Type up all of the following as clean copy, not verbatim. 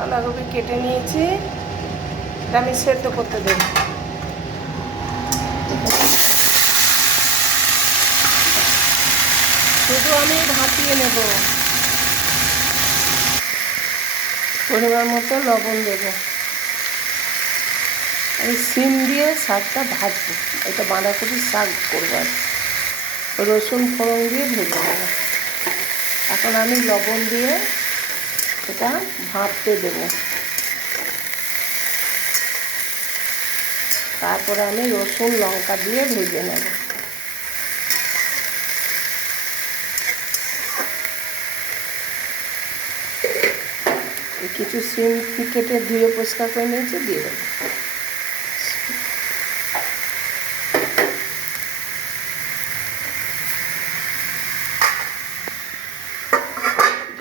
বাঁধাকপি কেটে নিয়েছি, এটা আমি সেদ্ধ করতে দেব। শুধু আমি ভাপিয়ে নেব। পরিমাণ মতো লবণ দেব। আমি সিম দিয়ে শাকটা ভাজবো, এটা বাঁধাকপির শাক করবো আর রসুন ফোড়ন দিয়ে ভেজে নেব। এখন আমি লবণ দিয়ে এটা ভাপতে দেব। তারপরে আমি রসুন লঙ্কা দিয়ে ভেজে নেব। কিছু সিম কেটে ধুয়ে পরিষ্কার করে নিয়েছি, দিয়ে দেবো।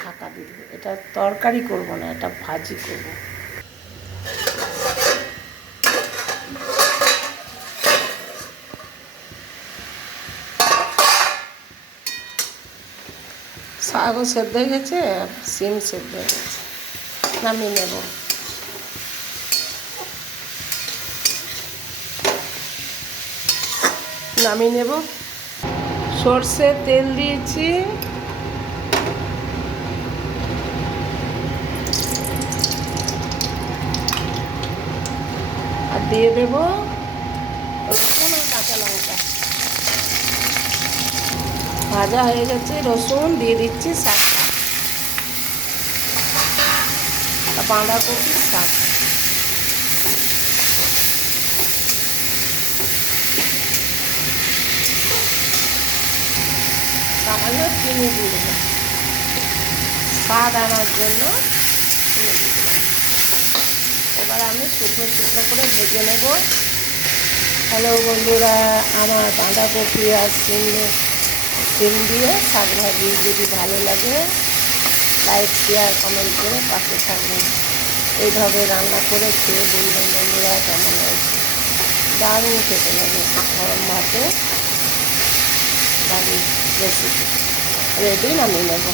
ঢাকা দিয়ে দেবো। এটা তরকারি করব না, এটা ভাজি করব। শাকও সেদ্ধ হয়ে গেছে, সিম সেদ্ধ হয়ে গেছে, নামিয়ে নেব। নামিয়ে নেব। সর্ষের তেল দিয়েছি, আর দিয়ে দেব রসুন আর কাঁচা লঙ্কা। ভাজা হয়ে গেছে, রসুন দিয়ে দিচ্ছি শাকটা, বাঁধাকপির শাক। সামান্য চিনি দিয়ে দেবো, স্বাদ আনার জন্য চিনি দিয়ে দেবো। এবার আমি শুকনো শুকনো করে ভেজে নেব। হ্যালো বন্ধুরা, আমার বাঁধাকপি আর সিম দিয়ে শাক ভাজি যদি ভালো লাগে, লাইক শেয়ার কমেন্ট করে পাশে থাকবেন। এইভাবে রান্না করে খেয়ে বলবেন বন্ধুরা কেমন হয়েছে। দারুণ খেতে লাগে গরম ভাতে, দারুণ রেসিপি। রেডি, নামিয়ে নেব।